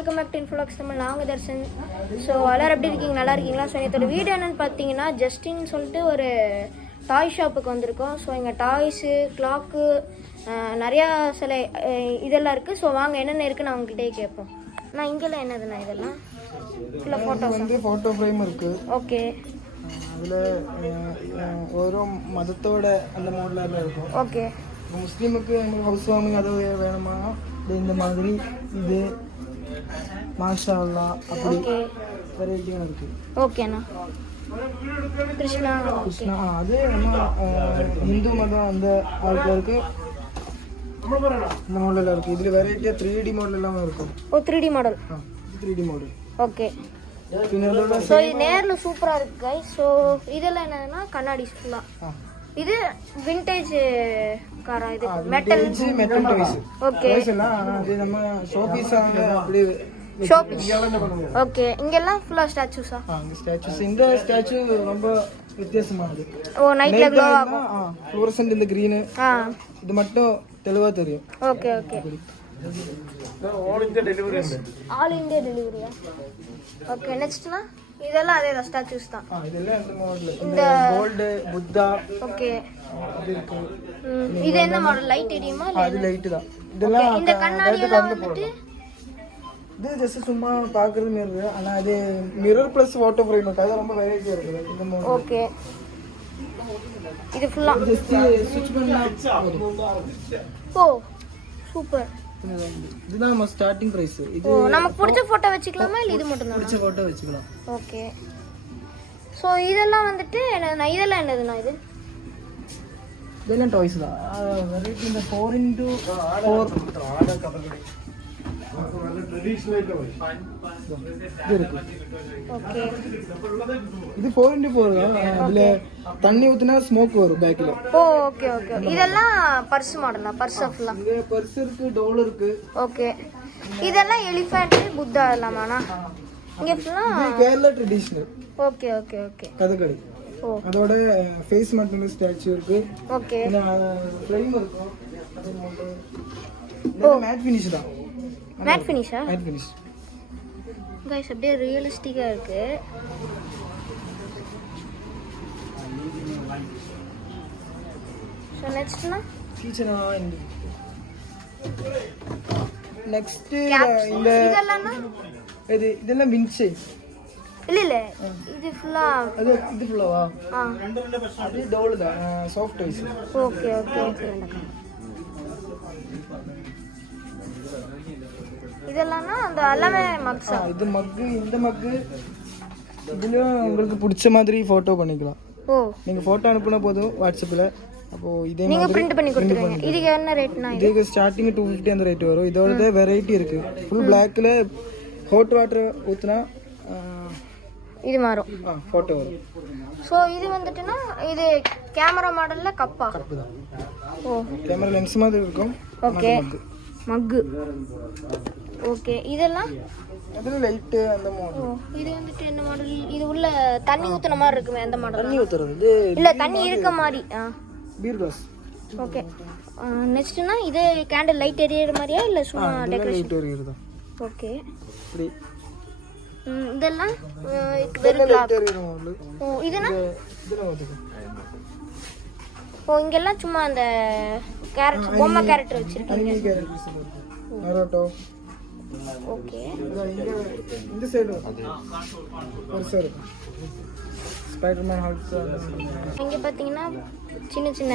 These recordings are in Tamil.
Welcome back to Infolox Tamil. நாங்கள் தர்ஷன். ஸோ எல்லோரும் எப்படி இருக்கீங்க? நல்லா இருக்கீங்களா? ஸோ இதோட வீடியோ என்னென்னு பார்த்தீங்கன்னா, ஜஸ்டின்னு சொல்லிட்டு ஒரு டாய் ஷாப்புக்கு வந்திருக்கோம். ஸோ இங்கே டாய்ஸு, கிளாக்கு, நிறையா சில இதெல்லாம் இருக்குது. ஸோ வாங்க என்னென்ன இருக்குன்னு அவங்ககிட்டே கேட்போம். நான் இங்கெல்லாம் என்னதுண்ணா இதெல்லாம்? இல்லை ஃபோட்டோ வந்து ஃபோட்டோ ஃப்ரேம் இருக்குது. ஓகே. அதில் ஓரோ மதத்தோட அந்த மாடலில் இருக்கும். ஓகே. முஸ்லீமுக்கு ஹவுஸ் வார்மிங் அது வேணுமா, இந்த மாதிரி இது மாஷா அல்லாஹ் அப்படி வெரைட்டியாக இருக்குது. ஓகேண்ணா. கிருஷ்ணா கிருஷ்ணா அது நம்ம இந்து மதம் அந்த ஆட்களுக்கு இந்த மாடலில் இருக்குது. இதில் வெரைட்டியாக 3D மாடல் எல்லாமே இருக்கும். ஓ 3D model. 3D model. Okay. So இது நேரில் சூப்பராக இருக்குது கைஸ். ஸோ இதெல்லாம் என்னதுன்னா கண்ணாடி ஃபுல்லாக. இது விண்டேஜ் காரா? இது மெட்டல் டாய்ஸ். ஓகே. அது நம்ம ஷோபீஸாங்க அப்படி ஷோபீஸ். ஓகே. இங்கெல்லாம் ஃபுல்லா ஸ்டாச்சூஸா? ஸ்டாச்சூஸ். இந்த ஸ்டாச்சு ரொம்ப வித்தியாசமானது. ஓ நைட்ல க்ளோ ஆகும். ஃப்ளோரசன்ட் இந்த கிரீன். இது மட்டும் தெளிவா தெரியும். Okay okay. All India delivery. All India டெலிவரியா? ஓகே. நெக்ஸ்ட்னா இதெல்லாம் அதே தான் ஸ்டாச்சூஸ் தான். இதெல்லாம் இந்த மாடல். இந்த கோல்ட் புத்தா. ஓகே. இது இருக்கு. இது என்ன மாடல்? லைட் எரியுமா? அது லைட் தான். இதெல்லாம் இந்த கண்ணாடி எல்லாம் வந்துட்டு இது ஜஸ்ட் சும்மா பார்க்குறது மிரர். ஆனால் அது மிரர் ப்ளஸ் வாட்டர் ஃப்ரேம் இருக்கு. அது ரொம்ப வெரைட்டியாக இருக்குது இந்த மாடல். ஓகே. இது ஃபுல்லா ஜஸ்ட் ஸ்விட்ச் பண்ணா. ஓ சூப்பர். இதுதான் நம்ம ஸ்டார்டிங் பிரைஸ். இது நமக்கு பிடிச்ச போட்டோ வச்சுக்கலாமா இல்ல இது மட்டும் தான்? பிடிச்ச போட்டோ வச்சுக்கலாம். ஓகே. சோ இதெல்லாம் வந்துட்டு இதெல்லாம் என்னதுன்னா இது? இதெல்லாம் டாய்ஸ் தான். வெரைட்டி இந்த 4x4 ஓகே. இது 4x4 தான். அதுல தண்ணி ஊத்துனா ஸ்மோக் வரும் பேக்ல. ஓ ஓகே ஓகே. இதெல்லாம் பர்ஸ் மாடலா? பர்ஸ் ஆஃப்லாம் இங்க பர்ஸ் இருக்கு, டோல் இருக்கு. ஓகே. இதெல்லாம் எலிஃபண்ட், புத்தா எல்லாமானா? இங்க ஃபுல்லா Kerala traditional. Okay okay okay. Kathakali. ஓ அதோட ஃபேஸ் மட்டும் ஸ்டாச்சு இருக்கு. ஓகே. ஃப்ரேம் இருக்கும். அது மட்டும் இது மேட் ஃபினிஷ் தான். மேட் ஃபினிஷா? Matte finish. गाइस அப்படியே ரியலிஸ்டிக்கா இருக்கு. சோ நெக்ஸ்ட்னா கிச்சனா. நெக்ஸ்ட் இந்த இதெல்லாம் இதெல்லாம் வின்ச். இல்ல இது ஃபுல்லா இது ஃபுல்லாவா? அது டோல் தான். Soft toys. Okay okay okay. இதெல்லாம்னா அந்த எல்லாமே மக்ஸா? இது மக்கு. இந்த மக்கு இதுலயும் உங்களுக்கு பிடிச்ச மாதிரி போட்டோ பண்ணிக்கலாம். ஓ நீங்க போட்டோ அனுப்புனா போதும் வாட்ஸ்அப்ல. அப்போ இதே நீங்க பிரிண்ட் பண்ணி கொடுத்துருவீங்க. இதுக்கு என்ன ரேட்னா? இதுக்கு ஸ்டார்டிங் 250 அந்த ரேட் வரும். இதோட வெரைட்டி இருக்கு. ஃபுல் பிளாக்ல ஹாட் வாட்டர் ஊத்துனா இது மாறும். போட்டோ வரும். சோ இது வந்துட்டுனா இது கேமரா மாடல்ல கப்பா? கப்பு தான். ஓ கேமரா லென்ஸ் மாதிரி இருக்கும். ஓகே. மக்கு. ஓகே. இதெல்லாம் அதுல லைட் அந்த மாடல். இது வந்துட்டு என்ன மாடல்? இது உள்ள தண்ணி ஊத்துன மாதிரி இருக்குமே அந்த மாடல்? தண்ணி ஊத்துறது இல்ல தண்ணி இருக்க மாதிரி. Beer class. ஓகே. நெக்ஸ்ட்னா இது கேண்டில் லைட் எரியற மாதிரியா இல்ல சும்மா டெக்கரேஷன்? லைட் எரியுது. ஓகே. இப்படி இதெல்லாம் வெறும் லைட் எரியுற மாடல். ஓ இதுனா இதெல்லாம் வந்து ஓ இங்கெல்லாம் சும்மா அந்த கேரக்டர் பொம்மை கேரக்டர் வச்சிருக்கீங்க. அனிமே கேரக்டர்ஸ் இருக்கு. நரோட்டோ. ஓகே. இந்த சைடு ஒரு சைடு ஸ்பைடர்மேன், ஹல்க். இங்க பாத்தீங்கன்னா சின்ன சின்ன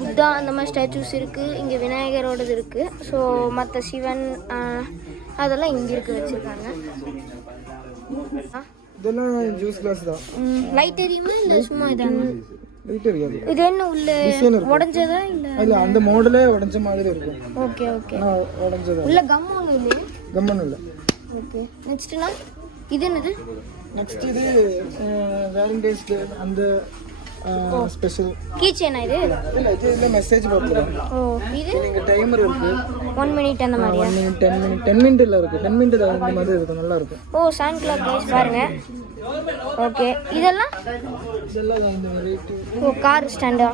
புத்தா அந்த மாதிரி ஸ்டாச்சூஸ் இருக்கு. இங்க விநாயகரோடது இருக்கு. ஸோ மற்ற சிவன் அதெல்லாம் இங்க இருக்கு வச்சிருக்காங்க. இதெல்லாம் ஜூஸ் கிளாஸ் தான். லைட் எரியுமா இல்ல சும்மா இதானா? லைட் எரியாது. இது என்ன உள்ள உடைஞ்சதா இல்ல? இல்ல அந்த மாடலே உடைஞ்ச மாதிரி இருக்கும். Okay okay. உடைஞ்சதா உள்ள கம் ஒண்ணு இல்ல? கம்மன் இல்ல. ஓகே. நெக்ஸ்ட்னா இது என்னது? நெக்ஸ்ட் இது வேலண்டைன்ஸ் டே அந்த ஸ்பெஷல் கீ செயினா இது? இல்ல இது இல்ல மெசேஜ் போடுறோம். ஓ இது நீங்க டைமர் இருக்கு. 1 மினிட் அந்த மாதிரியா? 1 மினிட் 10 மினிட்ல இருக்கு. 10 மினிட் அந்த மாதிரி இருக்கும். நல்லா இருக்கும். ஓ சாண்ட் கிளாக் கைஸ் பாருங்க. ஓகே. இதெல்லாம் இந்த வெரைட்டி. ஓ கார் ஸ்டாண்டா?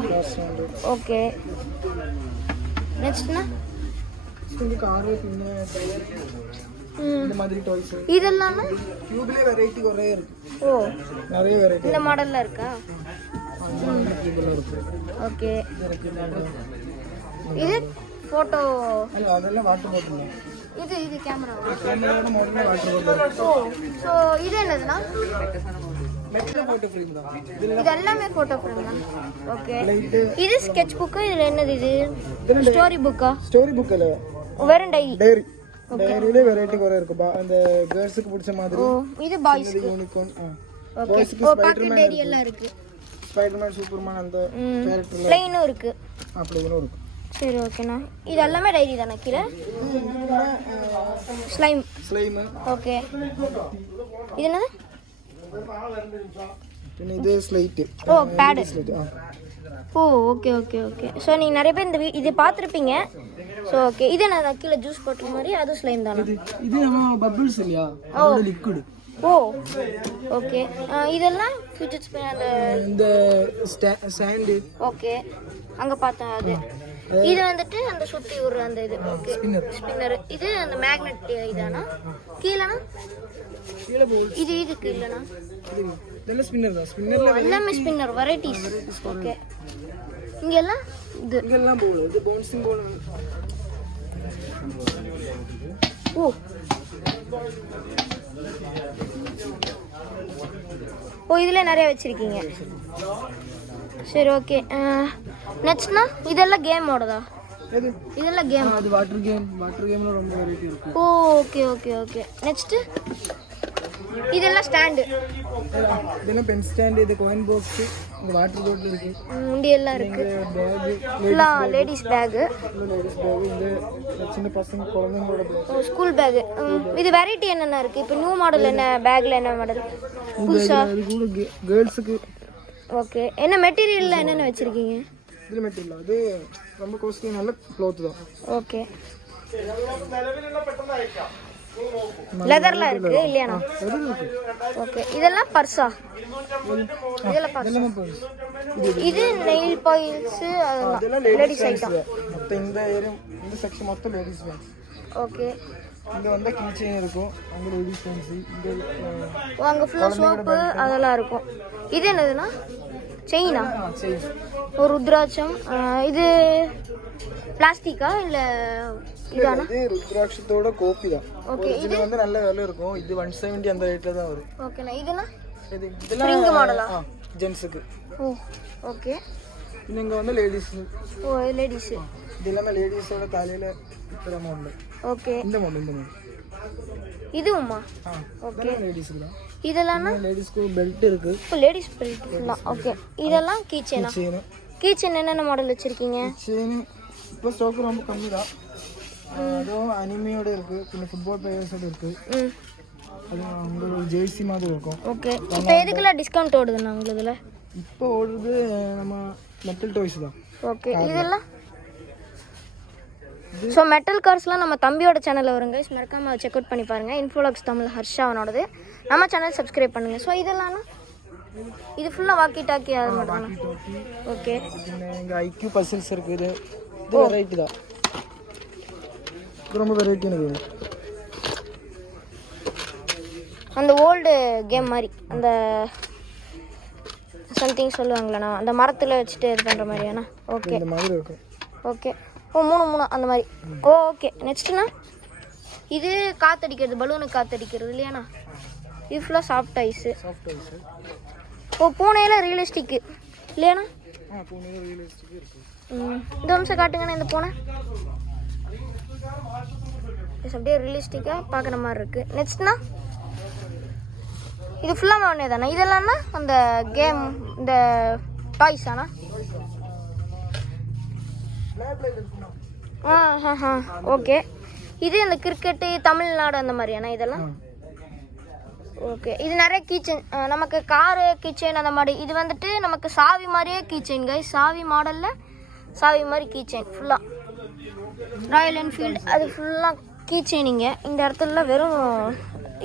ஓகே. நெக்ஸ்ட்னா இந்த கார் പിന്നെ இந்த மாதிரி டாய்ஸ். இதெல்லாம் கியூப்லயே வெரைட்டி நிறைய இருக்கு. ஓ, நிறைய வெரைட்டி இந்த மாடல்ல இருக்கா? ஓகே. இது போட்டோ இல்ல, அதெல்லாம் வாட்டர் பாட்டில். இது கேமரா. கேமராவோட மாடல்ல வாட்டர் பாட்டில். ஓ, சோ இது என்னதுன்னா? மெட்டல் போட்டோ ஃப்ரேம் தான். இது எல்லாமே போட்டோ ஃப்ரேம் தான். ஓகே. இது ஸ்கெட்ச் புக். இதுல என்னது இது? ஸ்டோரி புக்கா? ஸ்டோரி புக் இல்ல, வெறும் டைரி. டைரியில வெரைட்டி குறை இருக்கு. அந்த கேர்ள்ஸ்க்கு பிடிச்ச மாதிரி. ஓ, இது பாய்ஸ்க்கு. யூனிகார்ன். ஓகே. ஓ, பாக்கெட் டைரி எல்லாம் இருக்கு. ஸ்பைடர்மேன், சூப்பர்மேன் அந்த கேரக்டர்ல ப்ளைனும் இருக்கு. அப்படியே இருக்கு. சரி, ஓகேண்ணா. இது எல்லாமே டைரி தானே? கீழே ஸ்லைம். ஓகே. இது என்னது? പിന്നെ ഇത് സ്ലേറ്റ്. ஓ, பேட். ஓ, ஓகே ஓகே ஓகே. ஸோ நீங்கள் நிறைய பேர் இந்த இது பார்த்துருப்பீங்க. So okay. இது என்ன கீழே ஜூஸ் போட்டுற மாதிரி? அதுவும் ஸ்லைம் தானே? இது நம்ம பபிள்ஸ் இல்லையா, அதோட லிக்விட். ஓ, ஓகே. இதெல்லாம் ஃபியூச்சர் ஸ்பின் அந்த இந்த சாண்ட். ஓகே, அங்கே பார்த்தேன் அது. இது வந்துட்டு அந்த சுற்றி விடுற அந்த இது. Okay, spinner. இது அந்த மேக்னெட் இதானா? கீழேனா? கீழே போல். இது இதுக்கு இல்லைனா? இதெல்லாம் ஸ்பின்னர் தான். ஸ்பின்னர்ல எல்லாமே ஸ்பின்னர் வெரைட்டிஸ். ஓகே. இங்கெல்லாம் இது இங்கெல்லாம் போல். இது பவுன்சிங் போல். ஓ, ஓ, இதுல நிறைய வச்சிருக்கீங்க. சரி, ஓகே. நெக்ஸ்ட்னா இதெல்லாம் கேமோடதா? எது? இதெல்லாம் கேம். அது வாட்டர் கேம்ல ரொம்ப வெரைட்டி இருக்கு. Oh, okay okay okay. Next இதெல்லாம் ஸ்டாண்ட். இதெல்லாம் பென் ஸ்டாண்ட், இது காயின் பாக்ஸ், இந்த வாட்டர் பாட்டில் இருக்கு. முண்டி எல்லாம் இருக்கு. Bag, ladies bag. Ladies bag. இந்த சின்ன பசங்க குழந்தைங்களோட பேக். School bag. இது வெரைட்டி என்னென்ன இருக்கு? இப்போ நியூ மாடல் என்ன பேக்ல என்ன மாடல் புதுசா? இது கூட கேர்ள்ஸ்க்கு. ஓகே. என்ன மெட்டீரியல்ல என்னென்ன வச்சிருக்கீங்க? இது மெட்டீரியல் அது ரொம்ப காஸ்ட்லி, நல்ல க்ளாத் தான். ஓகே. லெதர்ல இருக்கு இல்லையாண்ணா? ஓகே. இதெல்லாம் பர்ஸா? இதெல்லாம் பர்ஸ். இது நெயில் பாயில்ஸ், அதெல்லாம் லேடிஸ் ஐட்டம். மொத்தம் இந்த ஏரியா, இந்த செக்ஷன் மொத்தம் லேடிஸ் பேக்ஸ். ஓகே. இங்க வந்து கீ செயின் இருக்கும், அங்க லேடிஸ் ஃபேன்சி. இங்க அங்க ஃபுல்லா சோப்பு அதெல்லாம் இருக்கும். இது என்னதுன்னா? செயினா? செயின். ஒரு ருத்ராட்சம். இது பிளாஸ்டிக்கா இல்ல இதானா? இது ருத்ராட்சத்தோட காப்பி தான். ஓகே. இது வந்து நல்ல விலை இருக்கும். இது 170 அந்த ரேட்ல தான் வரும். ஓகேண்ணா. இதெல்லாம் இதெல்லாம் ரிங் மாடலா? ஜென்ட்ஸ்க்கு. ஓ, ஓகே. இங்க வந்து லேடிஸ். ஓ, லேடிஸ். இது எல்லாமே லேடிஸோட தலையில இத்தர மாடல். ஓகே. இந்த மாடல். இதுவுமா? ஓகே. லேடிஸ்க்கு தான். இதெல்லாம் லேடிஸ்க்கு பெல்ட் இருக்கு. இப்போ லேடிஸ் பெல்ட் ஃபுல்லா. ஓகே. இதெல்லாம் கீ செயினா? கீ செயின் என்னென்ன மாடல் வச்சிருக்கீங்க? செயின் இப்போ ஸ்டாக் ரொம்ப கம்மி தான். அதுவும் அனிமையோட இருக்கு, பின்ன ஃபுட்பால் பிளேயர்ஸோட இருக்கு. அது உங்களோட ஜெர்சி மாதிரி இருக்கும். ஓகே. இப்போ எதுக்கெல்லாம் டிஸ்கவுண்ட் ஓடுதுண்ணா உங்களுதுல? இப்போ ஓடுறது நம்ம மெட்டல் டாய்ஸ் தான். ஓகே. இதெல்லாம் ஸோ மெட்டல் கார்ஸ்லாம் நம்ம தம்பியோட சேனலில் வருங்க. மறக்காம செக் அவுட் பண்ணி பாருங்க. இன்ஃபோலாக்ஸ் தமிழ் ஹர்ஷா அவனோடது. நம்ம சேனல் சப்ஸ்கிரைப் பண்ணுங்க. ஸோ இதெல்லாம் இது ஃபுல்லாக வாக்கி டாக்கி அது மட்டும். ஓகே. இங்கே ஐக்யூ பசில்ஸ் இருக்குது. இது வெரைட்டி தான். ரொம்ப வெரைட்டி இருக்குது. அந்த ஓல்டு கேம் மாதிரி அந்த சம்திங் சொல்லுவாங்களேண்ணா, அந்த மரத்தில் வச்சுட்டு இது பண்ணுற மாதிரியாண்ணா? ஓகே. இந்த மாதிரி இருக்கும். ஓகே. ஓ, மூணு அந்த மாதிரி. ஓ, ஓகே. நெக்ஸ்ட்ண்ணா இது காற்றடிக்கிறது, பலூனுக்கு காற்றடிக்கிறது இல்லையாண்ணா? இது ஃபுல்லாக சாஃப்ட் ஐஸு. ஓ, பூனையில் ரியலிஸ்டிக்கு இல்லையாண்ணா? இந்த வம்சம் காட்டுங்கண்ணா இந்த பூனை. அப்படியே ரியலிஸ்டிக்காக பார்க்குற மாதிரி இருக்குது. நெக்ஸ்ட்ண்ணா இது ஃபுல்லாக ஒன்றே தானே? இதெல்லாம்ண்ணா அந்த கேம் இந்த டாய்ஸாண்ணா? ஓகே. இது இந்த கிரிக்கெட்டு, தமிழ்நாடு அந்த மாதிரியாண்ணா இதெல்லாம்? ஓகே. இது நிறைய கீச்செயின், நமக்கு காரு கீச்செயின் அந்த மாதிரி. இது வந்துட்டு நமக்கு சாவி மாதிரியே கீச்செயின் கைஸ். சாவி மாடலில் சாவி மாதிரி கீச்செயின் ஃபுல்லாக. ராயல் என்ஃபீல்டு அது ஃபுல்லாக கீச்செயினிங்க. இந்த இடத்துல வெறும்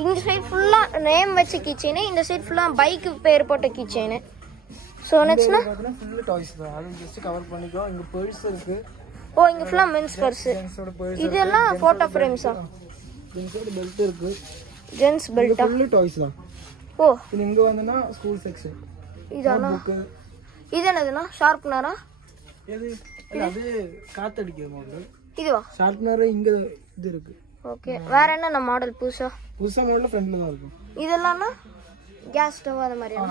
இந்த சைடு ஃபுல்லாக நேம் வச்ச கீச்செயின், இந்த சைடு ஃபுல்லாக பைக்கு பேர் போட்ட கீச்செயின். ஸோ நெக்ஸ்ட்னா ஃபுல்லு டாய்ஸ் தான். அது ஜஸ்ட் கவர் பண்ணிக்கோ. இங்கே பர்ஸ் இருக்குது. ஓ, இங்கே ஃபுல்லாக மென்ஸ் பர்ஸு. இதெல்லாம் ஃபோட்டோ ஃப்ரேம்ஸா? ஜென்ஸோட பெல்ட் இருக்கு. ஜென்ஸ் பெல்ட்டா? ஃபுல்லு டாய்ஸ் தான். ஓ, இது இங்கே வந்தோன்னா ஸ்கூல் செக்ஷன். இதெல்லாம் இது என்னதுண்ணா? ஷார்ப்னரா? எது இல்லை, அது காற்றடிக்கிற மாடல். இதுவா? ஷார்ப்னர் இங்கே இது இருக்கு. ஓகே, வேற என்னென்ன மாடல் புதுசாக மாடலில் ஃப்ரண்ட்ல தான் இருக்கும். இதெல்லாம்னா கேஸ் ஸ்டவ் அது மாதிரியா?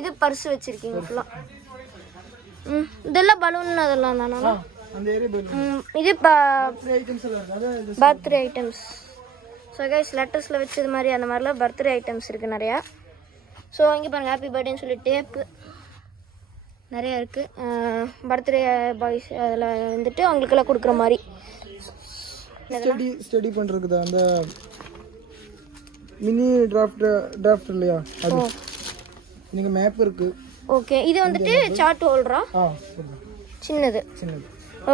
இது பர்ஸ் வச்சிருக்கீங்க ஃபுல்லாக. இதெல்லாம் பலூன் அதெல்லாம் தானா? அந்த ஏரியா பலூன். இது ஐட்டம்ஸ் எல்லாம் இருக்கு. அது பர்த்டே ஐட்டம்ஸ். ஸோ கைஸ் லெட்டர்ஸில் வச்சது மாதிரி அந்த மாதிரிலாம் பர்த்டே ஐட்டம்ஸ் இருக்குது நிறையா. ஸோ இங்கே பாருங்கள், ஹாப்பி பர்த்டேன்னு சொல்லி டேப்பு நிறையா இருக்குது. பர்த்டே பாய்ஸ் அதில் வந்துட்டு அவங்களுக்கெல்லாம் கொடுக்குற மாதிரி ஸ்டடி பண்ணுறதுக்கு தான் அந்த மினி டிராஃப்ட் இல்லையா, அது நீங்கள் மேப் இருக்குது. ஓகே, இது வந்துட்டு சார்ட் ஹோல்டரா? சின்னது. சின்னது.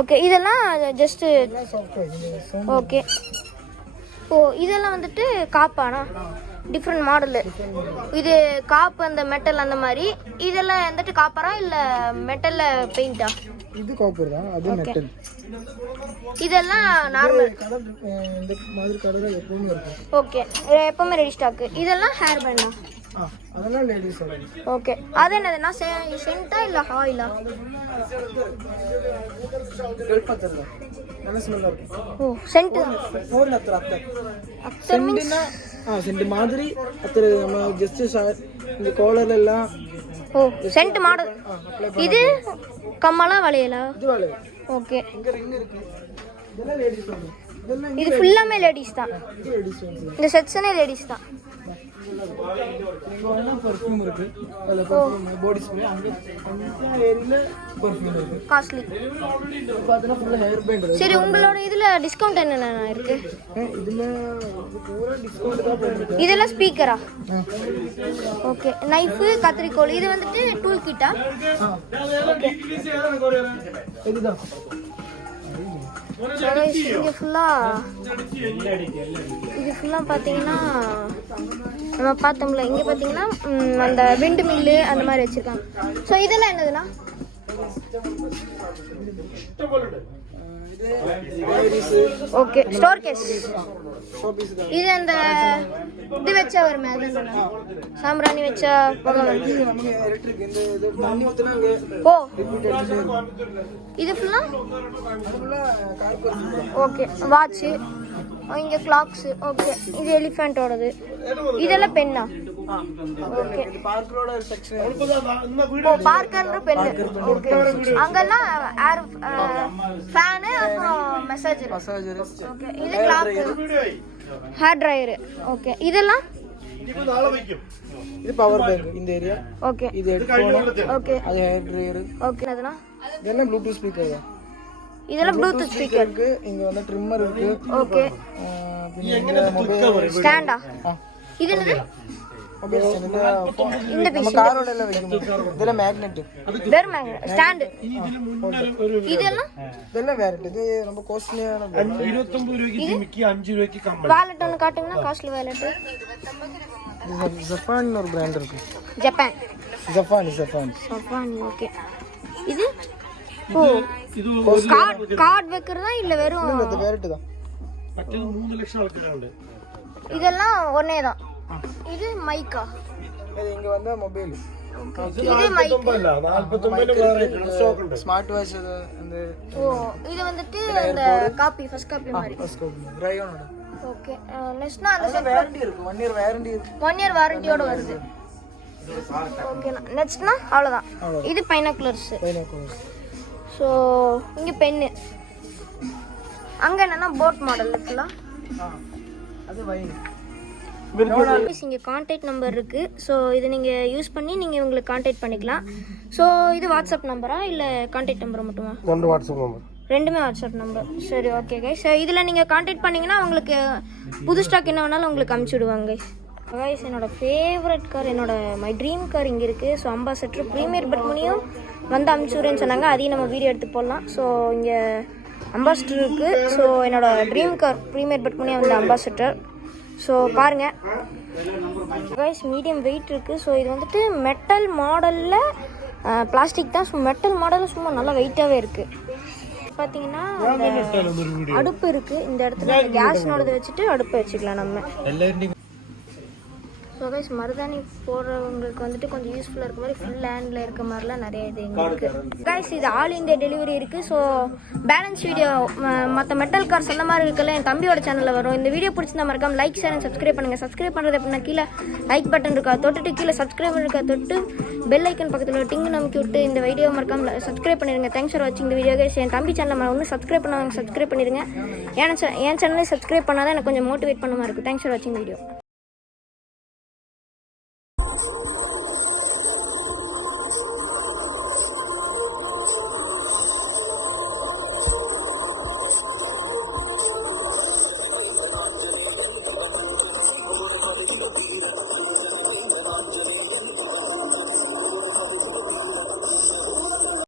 ஓகே, இதெல்லாம் ஜஸ்ட்டு ஓகே. ஓ, இதெல்லாம் வந்துட்டு காப்பானா? Different model. இது காப்பு அந்த மெட்டல் அந்த மாதிரி. இதெல்லாம் வந்துட்டு காப்பரா இல்லை மெட்டலில் பெயிண்டா? இது காப்பர் தான், அது மெட்டல். இதெல்லாம் நார்மல் இந்த மாதிரி கலர் எப்பவுமே இருக்கும். ஓகே, எப்பவுமே ரெடி ஸ்டாக்கு. இதெல்லாம் ஹேர் பேண்டா? அதெல்லாம் லேடிஸ். ஓகே, அது என்னதுன்னா சென்ட்டா இல்லை ஆயிலா? நல்ல ஸ்மெல்லா இருக்கும். ஓ, சென்ட் ஃபோர்ல அத்தர் சென்ட்னா சென்ட் மாதிரி அத்தர். நம்ம ஜஸ்ட் இந்த காலர்ல எல்லாம். ஓ, சென்ட் மாடல். இது கம்மலா வளையலா? இது வளையல். ஓகே, இங்க ரிங் இருக்கு. இதெல்லாம் லேடிஸ் வந்து. இதெல்லாம் இது ஃபுல்லாமே லேடிஸ் தான். லேடிஸ் வந்து. இந்த செக்ஷனே லேடிஸ் தான். இங்க வந்து பர்ஃப்யூம் இருக்கு. அதுல பர்ஃப்யூம் பாடி ஸ்ப்ரே. அங்க அந்த ஏரியால பர்ஃப்யூம் இருக்கு. காஸ்ட்லி. பாத்தீங்கன்னா ஃபுல்லா ஹேர் பேண்ட் இருக்கு. சரி, உங்களோட இதுல டிஸ்கவுண்ட் என்னென்ன இருக்கு? இதுல பூரா டிஸ்கவுண்ட் தான் போயிருக்கு. இதெல்லாம் ஸ்பீக்கரா? Okay, knife, கத்திரிக்கோல். இது வந்துட்டு டூல் கிட்டா? ஓகே, இதுதான். இங்கே ஃபுல்லாக இது ஃபுல்லாக பார்த்தீங்கன்னா நம்ம பார்த்தோம்ல, இங்கே பார்த்தீங்கன்னா அந்த விண்டு மில்லு அந்த மாதிரி வச்சுருக்காங்க. ஸோ இதெல்லாம் என்னதுன்னா? Okay, store case. இது அந்த இது வச்சா வருமே, அது சாம்பிராணி வச்சா புகை வரும். ஓ, இது ஃபுல்லா ஓகே. வாட்சு, இங்கே கிளாக்ஸு. ஓகே, இது எலிஃபென்ட்டோடது. இதெல்லாம் பெண்ணா? ஓகே, ஓ, பார்க்கர்ன்ற பெண்ணு. ஓகே, அங்கெல்லாம் ஏர் ஃபேனு, அப்புறம் மசாஜர். ஓகே, இது கிளாக், ஹேர் ட்ரையரு. ஓகே, இதெல்லாம் இது பவர் பேங்க். இந்த ஏரியா. ஓகே, இது ஹெட்ஃபோன். ஓகே, அது ஹேர் ட்ரையர். ஓகே. அதெல்லாம் இதெல்லாம் ப்ளூடூத் ஸ்பீக்கர் தான். இதெல்லாம் ப்ளூடூத் ஸ்பீக்கர் இருக்கு. இங்க வந்து ட்ரிம்மர் இருக்கு. ஓகே, மொபைல் ஸ்டாண்டா? இது என்னது? இந்த நம்ம காரோட எல்லாம் வைக்கும். இதெல்லாம் மேக்னெட். வேற மேக்னெட் ஸ்டாண்ட். இதெல்லாம் வேற. இது ரொம்ப காஸ்ட்லியான. 29 ரூபாய்க்கு மிக்கி 5 ரூபாய்க்கு கம்மி. வாலெட் ஒன்னு காட்டுங்க, காஸ்ட்லி வாலெட். ஜப்பான் ஒரு பிராண்ட் இருக்கு. ஜப்பான். ஜப்பான். ஓகே. இது ஓ, இது கார்ட் வைக்கிறதா இல்ல வெறும்? இல்ல, இது வேறட்டு தான். மற்றது 3 லட்சம் வளர்க்கறாங்க. இதெல்லாம் ஒண்ணே தான். இது மைக்கா? இது இங்க வந்தா மொபைல். இது மைக். 49 வேற ஸ்டாக் உண்டு. ஸ்மார்ட் வாட்ச் அந்த. ஓ, இது வந்துட்டு அந்த காப்பி, ஃபர்ஸ்ட் காப்பி மாதிரி. First copy. ட்ரையோட. ஓகே, நெக்ஸ்ட்னா அந்த வாரண்டி இருக்கு. 1 இயர் வாரண்டி இருக்கு. 1 இயர் வாரண்டியோட வருது. ஓகே, நெக்ஸ்ட்னா அவ்வளவுதான். இது பைனாகுலர்ஸ். ஸோ இங்கே பென்னு. அங்கே என்னன்னா போட் மாடல் இருக்குல்ல, அது வைன். இங்கே கான்டாக்ட் நம்பர் இருக்குது. ஸோ இதை நீங்கள் யூஸ் பண்ணி நீங்கள் உங்களுக்கு கான்டாக்ட் பண்ணிக்கலாம். ஸோ இது வாட்ஸ்அப் நம்பரா இல்லை கான்டாக்ட் நம்பர் மட்டுமா? 2 வாட்ஸ்அப் நம்பர். ரெண்டுமே வாட்ஸ்அப் நம்பர். சரி, ஓகே கைஸ். ஸோ இதில் நீங்கள் கான்டாக்ட் பண்ணிங்கன்னா உங்களுக்கு புது ஸ்டாக் என்ன வேணாலும் உங்களுக்கு அமுச்சு விடுவாங்க கைஸ். கைஸ், என்னோட favourite car, my dream car இங்கே இருக்குது. ஸோ அம்பாசடர் ப்ரீமியர் பட் பண்ணியும் வந்து அமுச்சுடுறேன்னு சொன்னாங்க. அதையும் நம்ம வீடியோ எடுத்து போடலாம். ஸோ இங்கே அம்பாசடர் இருக்குது. ஸோ என்னோட ட்ரீம் கார் ப்ரீமியர் பட் பண்ணியும் வந்து அம்பாசடர். ஸோ பாருங்கள் கைஸ், மீடியம் வெயிட் இருக்குது. ஸோ இது வந்துட்டு மெட்டல் மாடலில் பிளாஸ்டிக் தான். ஸோ மெட்டல் மாடலில் சும்மா நல்லா வெயிட்டாகவே இருக்குது. பார்த்தீங்கன்னா ஒரு வீடியோ அடுப்பு இருக்குது இந்த இடத்துல கேஸ்னோடது வச்சுட்டு அடுப்பை வச்சுக்கலாம் நம்ம. ஸோ கைஸ் மருதாணி போடுறவங்களுக்கு வந்துட்டு கொஞ்சம் யூஸ்ஃபுல்லாக இருக்க மாதிரி ஃபுல் ஹேண்டில் இருக்க மாதிரிலாம் நிறைய இது இங்கே இருக்குது கைஸ். இது ஆல் இந்தியா டெலிவரி இருக்குது. ஸோ பேலன்ஸ் வீடியோ மற்ற மெட்டல் கார்ஸ் அந்த மாதிரி இருக்கல என் தம்பியோட சேனலில் வரும். இந்த வீடியோ பிடிச்சிருந்தா மறக்காம லைக் ஷேர் அண்ட் சப்ஸ்கிரைப் பண்ணுங்கள். சப்ஸ்கிரைப் பண்ணுறது அப்படின்னா கீழே லைக் பட்டன் இருக்கா தொட்டுட்டு கீழே சப்ஸ்கிரைப் இருக்கா தொட்டு பெல் ஐக்கன் பக்கத்தில் டிங்கு நமக்கி விட்டு இந்த வீடியோ மறக்காம சப்ஸ்கிரைப் பண்ணிடுங்க. தேங்க்ஸ் ஃபார் வாட்சிங் இந்த வீடியோ கைஸ். என் தம்பி சேனலில் ஒன்று சப்ஸ்கிரைப் பண்ணாங்க சப்ஸ்கிரைப் பண்ணிடுங்க. என் சேனலை சப்ஸ்கிரைப் பண்ணால் தான் எனக்கு கொஞ்சம் மோட்டிவேட் பண்ண மாதிரி இருக்கும். தேங்க்ஸ் ஃபார் வாட்சிங் வீடியோ.